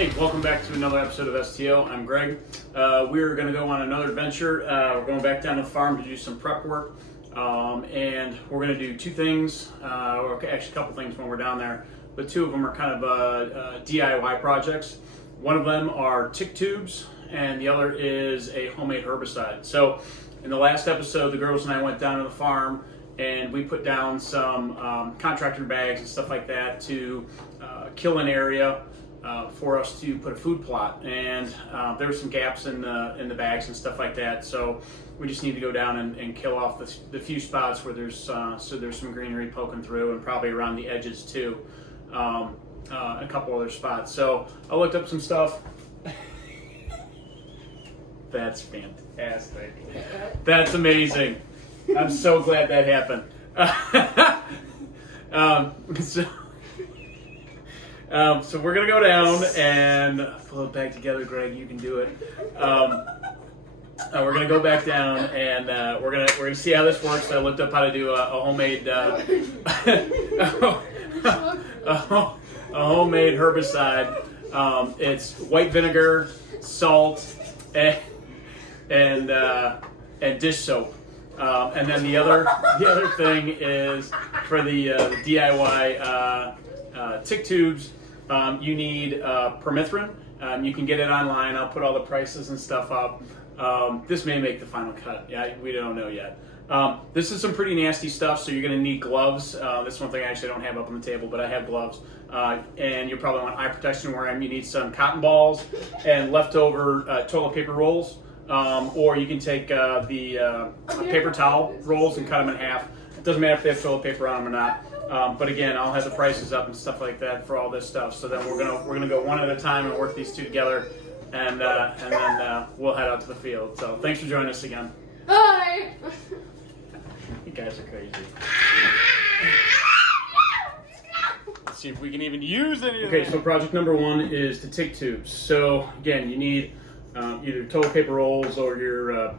Hey, welcome back to another episode of STO. I'm Greg. We're going to go on another adventure. We're going back down to the farm to do some prep work. And we're going to do two things, or actually a couple things when we're down there. But two of them are kind of DIY projects. One of them are tick tubes, and the other is a homemade herbicide. So in the last episode, the girls and I went down to the farm and we put down some contractor bags and stuff like that to kill an area for us to put a food plot, and there were some gaps in the bags and stuff like that. So we just need to go down and kill off the few spots where there's some greenery poking through, and probably around the edges too, a couple other spots. So I looked up some stuff. That's fantastic. That's amazing. I'm so glad that happened. So we're gonna go down and pull it back together, Greg. You can do it. We're gonna go back down and we're gonna see how this works. I looked up how to do a homemade a homemade herbicide. It's white vinegar, salt, and dish soap. And then the other thing is for the DIY tick tubes. You need permethrin. You can get it online. I'll put all the prices and stuff up. This may make the final cut. Yeah, we don't know yet. This is some pretty nasty stuff, so you're going to need gloves. This one thing I actually don't have up on the table, but I have gloves. And you'll probably want eye protection where you need some cotton balls and leftover toilet paper rolls. Or you can take the paper towel rolls and cut them in half. It doesn't matter if they have toilet paper on them or not. But again, I'll have the prices up and stuff like that for all this stuff. So then we're gonna go one at a time and work these two together, and then we'll head out to the field. So thanks for joining us again. Hi. You guys are crazy. Let's see if we can even use any of that. Okay, so project number one is the tick tubes. So again, you need either toilet paper rolls or your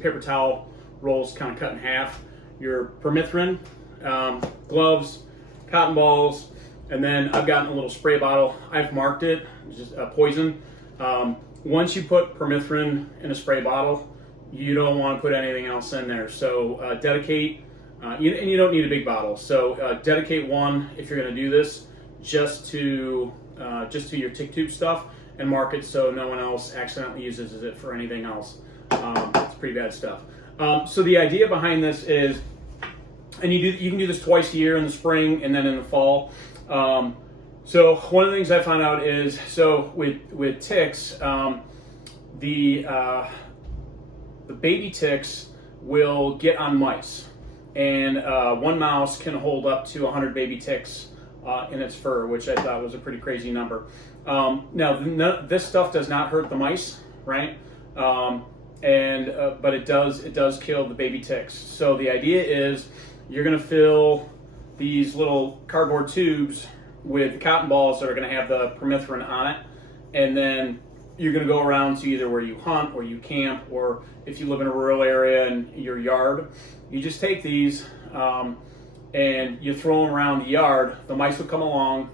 paper towel rolls kind of cut in half, your permethrin, gloves, cotton balls, and then I've gotten a little spray bottle. I've marked it, it's just poison. Once you put permethrin in a spray bottle, you don't want to put anything else in there. So dedicate, and you don't need a big bottle. So dedicate one if you're going to do this just to your tick tube stuff, and mark it so no one else accidentally uses it for anything else. It's pretty bad stuff. So the idea behind this is, and you can do this twice a year, in the spring and then in the fall. So one of the things I found out is, so with ticks, the baby ticks will get on mice, and one mouse can hold up to 100 baby ticks in its fur, which I thought was a pretty crazy number. Now this stuff does not hurt the mice, right? But it does kill the baby ticks. So the idea is, you're going to fill these little cardboard tubes with cotton balls that are going to have the permethrin on it, and then you're going to go around to either where you hunt or you camp, or if you live in a rural area in your yard, you just take these and you throw them around the yard. The mice will come along,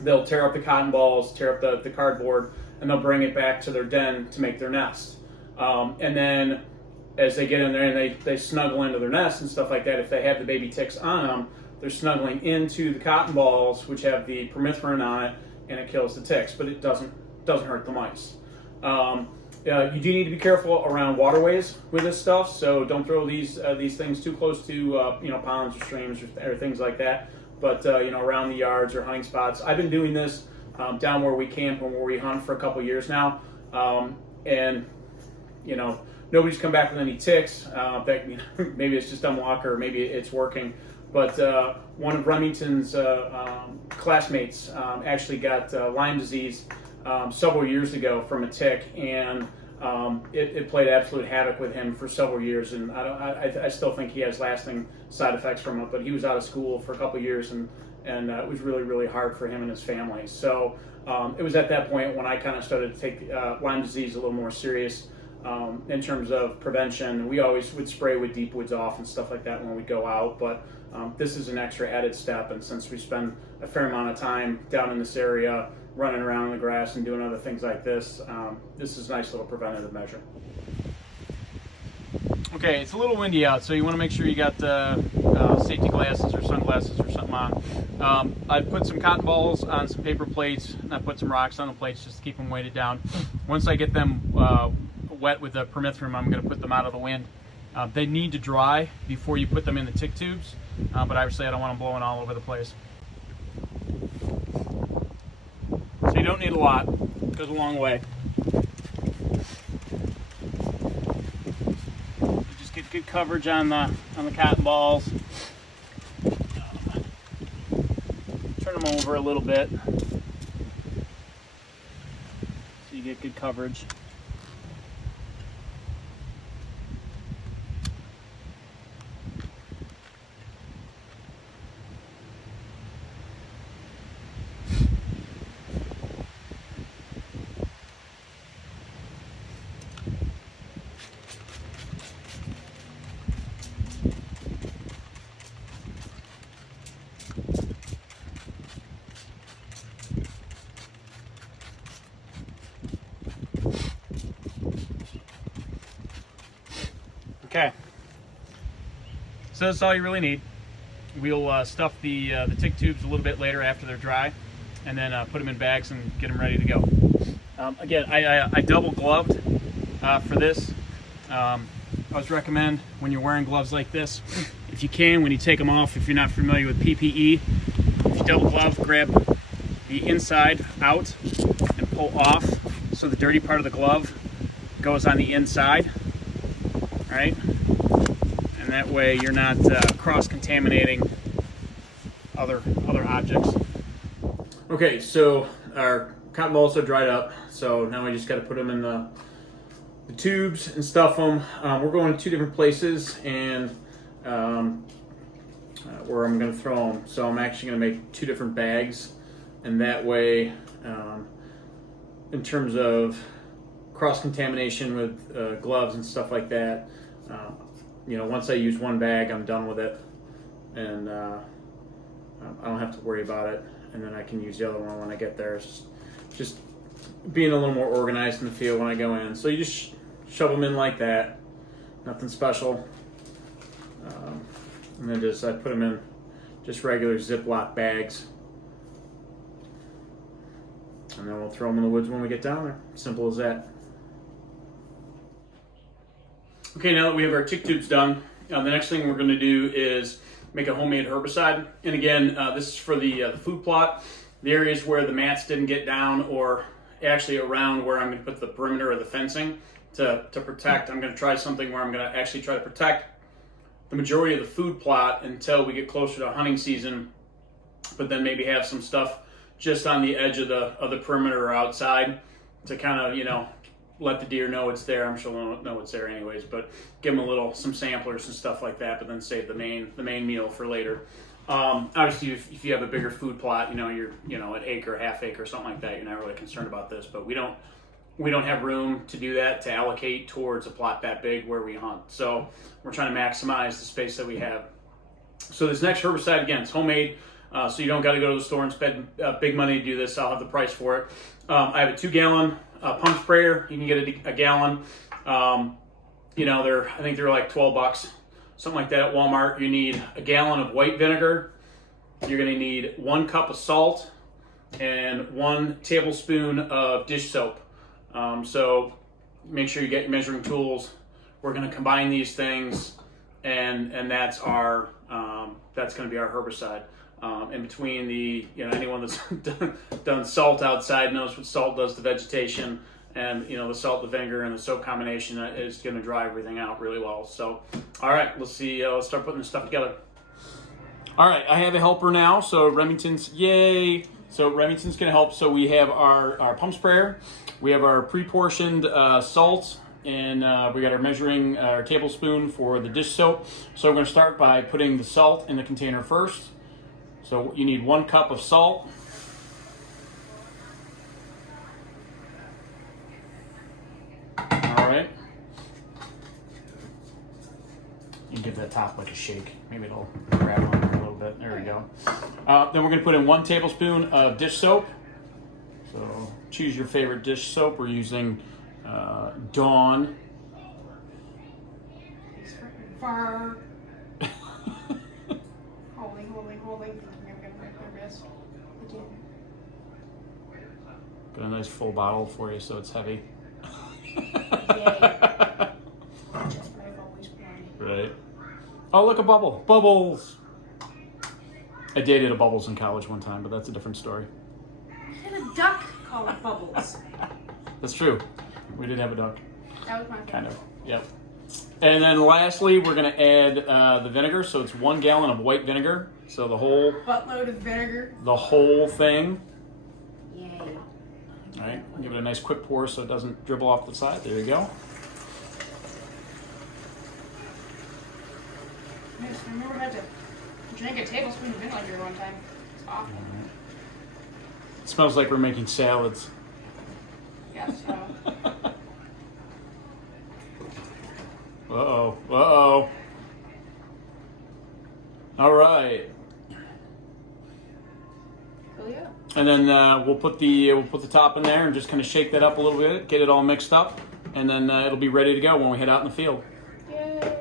they'll tear up the cotton balls, tear up the cardboard, and they'll bring it back to their den to make their nest. And then as they get in there and they snuggle into their nest and stuff like that, if they have the baby ticks on them, they're snuggling into the cotton balls, which have the permethrin on it, and it kills the ticks, but it doesn't hurt the mice. You do need to be careful around waterways with this stuff, so don't throw these things too close to ponds or streams or things like that. But around the yards or hunting spots. I've been doing this down where we camp and where we hunt for a couple years now, and nobody's come back with any ticks. Maybe it's just unlocked, or maybe it's working. But one of Remington's classmates actually got Lyme disease several years ago from a tick, and it played absolute havoc with him for several years. And I still think he has lasting side effects from it. But he was out of school for a couple years, and it was really, really hard for him and his family. So it was at that point when I kind of started to take Lyme disease a little more serious. In terms of prevention. We always would spray with deep woods off and stuff like that when we go out, but this is an extra added step, and since we spend a fair amount of time down in this area running around in the grass and doing other things like this, this is a nice little preventative measure. Okay, it's a little windy out, so you want to make sure you got safety glasses or sunglasses or something on. I've put some cotton balls on some paper plates, and I put some rocks on the plates just to keep them weighted down. Once I get them wet with the permethrin, I'm going to put them out of the wind. They need to dry before you put them in the tick tubes, but obviously I don't want them blowing all over the place. So you don't need a lot, it goes a long way. Get good coverage on the cotton balls. Turn them over a little bit so you get good coverage. Okay, so that's all you really need. We'll stuff the tick tubes a little bit later after they're dry, and then put them in bags and get them ready to go. Again, I double gloved for this. I always recommend when you're wearing gloves like this, if you can, when you take them off, if you're not familiar with PPE, if you double glove, grab the inside out and pull off so the dirty part of the glove goes on the inside. Right? And that way you're not cross-contaminating other objects. Okay, so our cotton balls are dried up, so now we just got to put them in the tubes and stuff them. We're going to two different places, and where I'm going to throw them. So I'm actually going to make two different bags, and that way, in terms of cross-contamination with gloves and stuff like that, you know, once I use one bag, I'm done with it, and I don't have to worry about it, and then I can use the other one when I get there. It's just being a little more organized in the field when I go in. So you just shove them in like that, nothing special, and then I put them in just regular Ziploc bags, and then we'll throw them in the woods when we get down there. Simple as that. Okay, now that we have our tick tubes done, the next thing we're going to do is make a homemade herbicide. And again, this is for the food plot, the areas where the mats didn't get down, or actually around where I'm going to put the perimeter of the fencing to protect. I'm going to try something where I'm going to actually try to protect the majority of the food plot until we get closer to hunting season, but then maybe have some stuff just on the edge of the perimeter or outside to kind of, you know, let the deer know it's there. I'm sure they'll know it's there anyways, but give them some samplers and stuff like that, but then save the main meal for later. Obviously, if you have a bigger food plot, you know, you're, you know, an acre, half acre, something like that, you're not really concerned about this, but we don't have room to do that, to allocate towards a plot that big where we hunt. So we're trying to maximize the space that we have. So this next herbicide, again, it's homemade, so you don't got to go to the store and spend big money to do this. I'll have the price for it. I have a 2-gallon pump sprayer. You can get a gallon. You know, I think they're like $12, something like that at Walmart. You need a gallon of white vinegar. You're going to need 1 cup of salt and 1 tablespoon of dish soap. So make sure you get your measuring tools. We're going to combine these things, and that's that's going to be our herbicide. In between anyone that's done salt outside knows what salt does to vegetation, and you know, the salt, the vinegar, and the soap combination is going to dry everything out really well. So, all right, let's see. Let's start putting this stuff together. All right, I have a helper now. So Remington's, yay! So Remington's going to help. So we have our pump sprayer, we have our pre-portioned salt, and we got our measuring tablespoon for the dish soap. So we're going to start by putting the salt in the container first. So you need 1 cup of salt. All right. You can give that top like a shake. Maybe it'll grab on there a little bit. There we go. Then we're going to put in 1 tablespoon of dish soap. So choose your favorite dish soap. We're using Dawn. He's freaking far. holding. Thinking I'm gonna break my wrist again. Got a nice full bottle for you, so it's heavy. Yay. Just what I've always wanted. Right. Oh, look, a bubble. Bubbles. I dated a Bubbles in college one time, but that's a different story. I had a duck called Bubbles. That's true. We did have a duck. That was my favorite. Kind of. Yep. And then lastly, we're going to add the vinegar. So it's 1 gallon of white vinegar. So the whole... buttload of vinegar. The whole thing. Yay. All right. Give it a nice quick pour so it doesn't dribble off the side. There you go. I just remember how to drink a tablespoon of vinegar one time. It's awful. It smells like we're making salads. Yeah, so. Uh-oh. Uh-oh. All right. Oh yeah. And then we'll put the top in there and just kind of shake that up a little bit, get it all mixed up, and then it'll be ready to go when we head out in the field. Yay.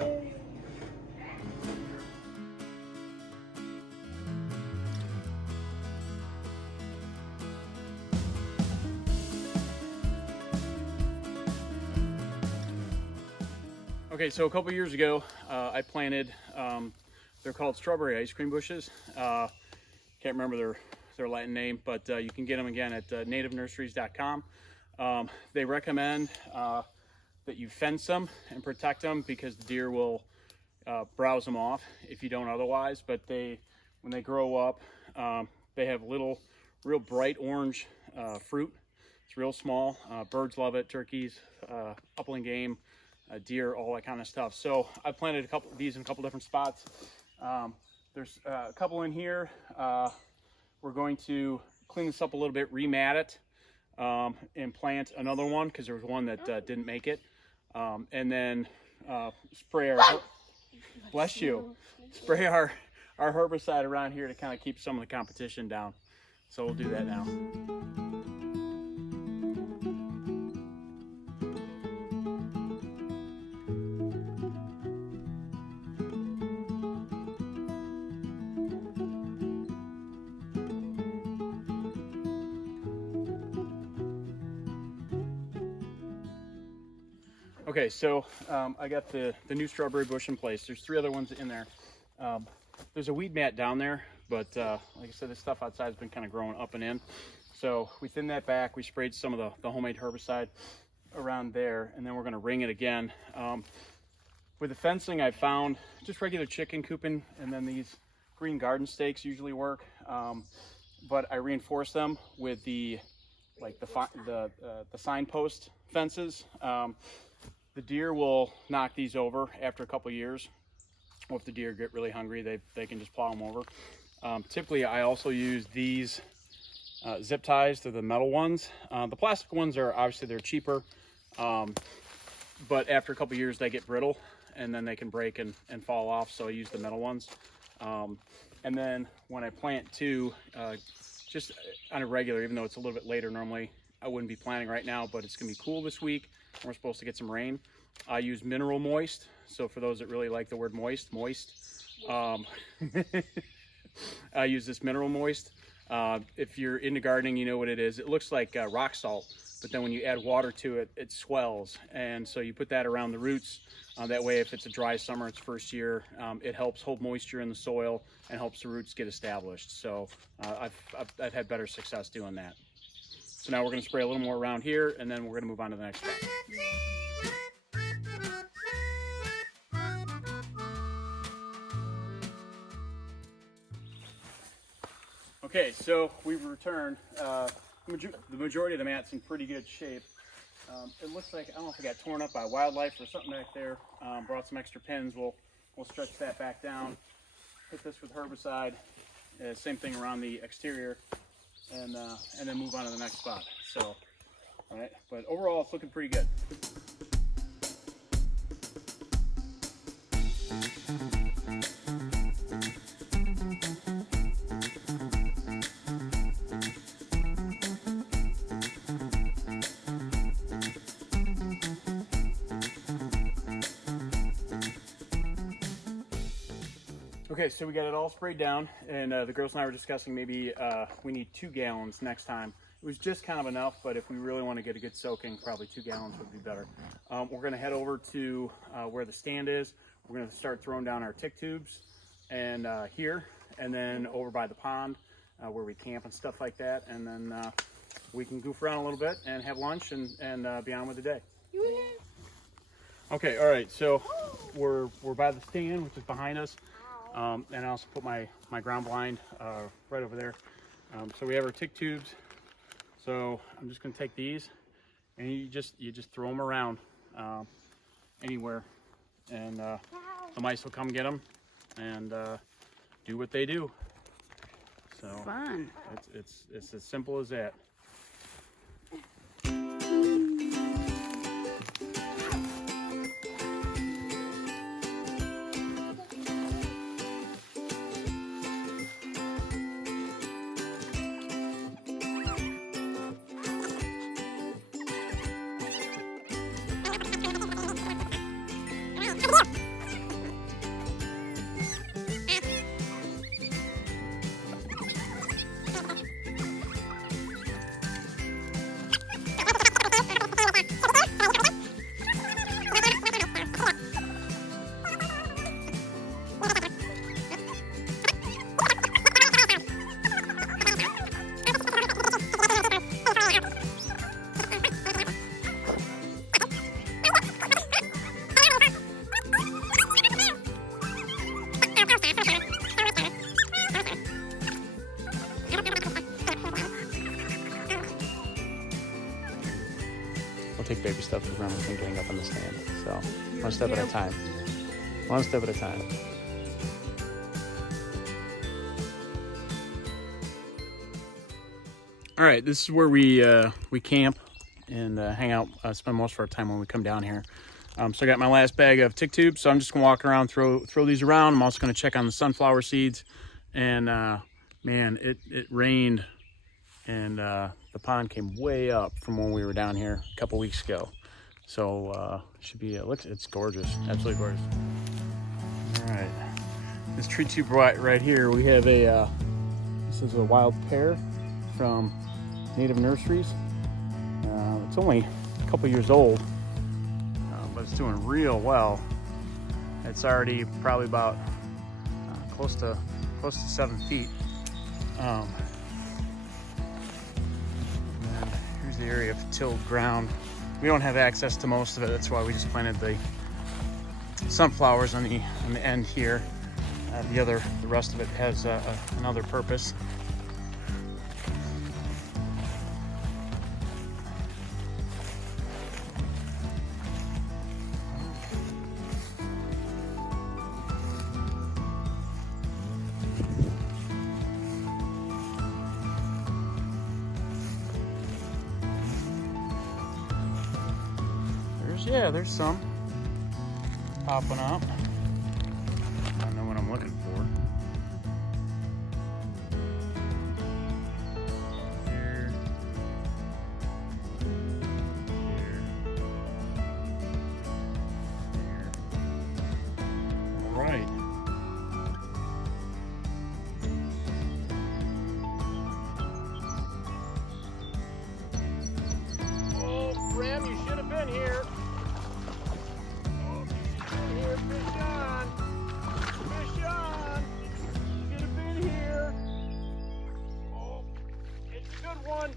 Okay, so a couple years ago, I planted, they're called strawberry ice cream bushes. Can't remember their Latin name, but you can get them again at nativenurseries.com. They recommend that you fence them and protect them because the deer will browse them off if you don't otherwise. But when they grow up, they have little, real bright orange fruit. It's real small. Birds love it, turkeys, upland game, deer, all that kind of stuff. So I planted a couple of these in a couple different spots. There's a couple in here. We're going to clean this up a little bit, remat it, and plant another one because there was one that didn't make it. And then spray our, bless you, spray our herbicide around here to kind of keep some of the competition down. So we'll do that now. Okay, so I got the new strawberry bush in place. There's 3 other ones in there. There's a weed mat down there, but like I said, this stuff outside has been kind of growing up and in. So we thinned that back. We sprayed some of the homemade herbicide around there, and then we're going to ring it again. With the fencing, I found just regular chicken cooping, and then these green garden stakes usually work. But I reinforce them with the signpost fences. The deer will knock these over after a couple years. Or if the deer get really hungry, they can just plow them over. Typically, I also use these zip ties. They're the metal ones. The plastic ones are obviously they're cheaper, but after a couple years they get brittle and then they can break and fall off. So I use the metal ones. And then when I plant too, just on a regular, even though it's a little bit later normally, I wouldn't be planting right now, but it's gonna be cool this week. We're supposed to get some rain. I use mineral moist. So for those that really like the word moist, I use this mineral moist. If you're into gardening, you know what it is. It looks like rock salt, but then when you add water to it, it swells. And so you put that around the roots. That way, if it's a dry summer, it's first year, it helps hold moisture in the soil and helps the roots get established. So I've had better success doing that. So now we're going to spray a little more around here, and then we're going to move on to the next spot. Okay, so we've returned. The majority of the mat's in pretty good shape. It looks like, I don't know if it got torn up by wildlife or something back there. Brought some extra pins. We'll stretch that back down. Hit this with herbicide. Same thing around the exterior. And then move on to the next spot. So, all right, but overall it's looking pretty good. Okay, so we got it all sprayed down, and the girls and I were discussing maybe we need 2 gallons next time. It was just kind of enough, but if we really want to get a good soaking, probably 2 gallons would be better. We're going to head over to where the stand is. We're going to start throwing down our tick tubes, and here, and then over by the pond where we camp and stuff like that, and then we can goof around a little bit and have lunch and be on with the day. Okay, all right, so we're by the stand, which is behind us, and I also put my ground blind right over there. So we have our tick tubes. So I'm just going to take these, and you just throw them around anywhere, and the mice will come get them and do what they do. So Fun. It's as simple as that. We'll take baby steps to prevent from getting up on the stand. So one step at a time. One step at a time. All right, this is where we camp and hang out. Spend most of our time when we come down here. So I got my last bag of tick tubes. So I'm just gonna walk around, throw these around. I'm also gonna check on the sunflower seeds. And man, it rained, and the pond came way up from when we were down here a couple weeks ago. So should be it's gorgeous, absolutely gorgeous. All right, this tree tube right here, we have a this is a wild pear from Native Nurseries. It's only a couple years old, but it's doing real well. It's already probably about close to 7 feet. And here's the area of tilled ground. We don't have access to most of it. That's why we just planted the sunflowers on the end here. The rest of it has another purpose. Yeah, there's some popping up. I don't know what I'm looking for. Here. All right. Oh, Bram, you should have been here. Fish on! Fish on! Should have been here. Oh, it's a good one.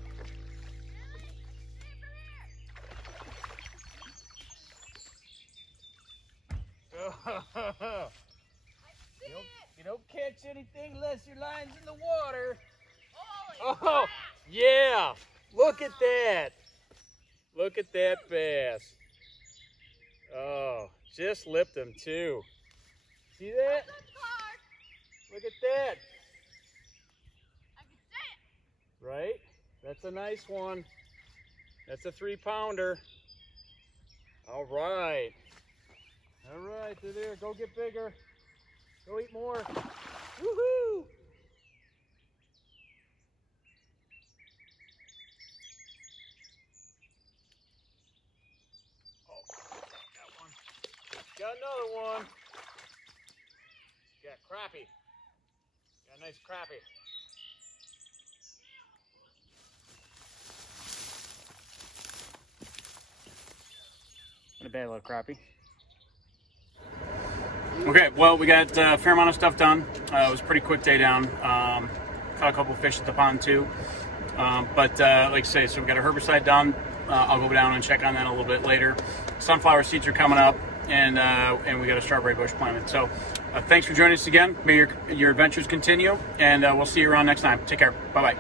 You don't catch anything unless your line's in the water. Oh, yeah! Look at that! Look at that bass. Oh, just lipped him too. See that? Look at that. I can see it. Right? That's a nice one. That's a 3-pounder. All right. All right, they're there. Go get bigger. Go eat more. Woohoo! Got another one. Yeah, crappie. Got a nice crappie. Not a bad little crappie. Okay, well, we got a fair amount of stuff done. It was a pretty quick day down. Caught a couple of fish at the pond too. But like I say, so we got a herbicide done. I'll go down and check on that a little bit later. Sunflower seeds are coming up, and we got a strawberry bush planted. So thanks for joining us again. May your adventures continue, and we'll see you around next time. Take care. Bye-bye.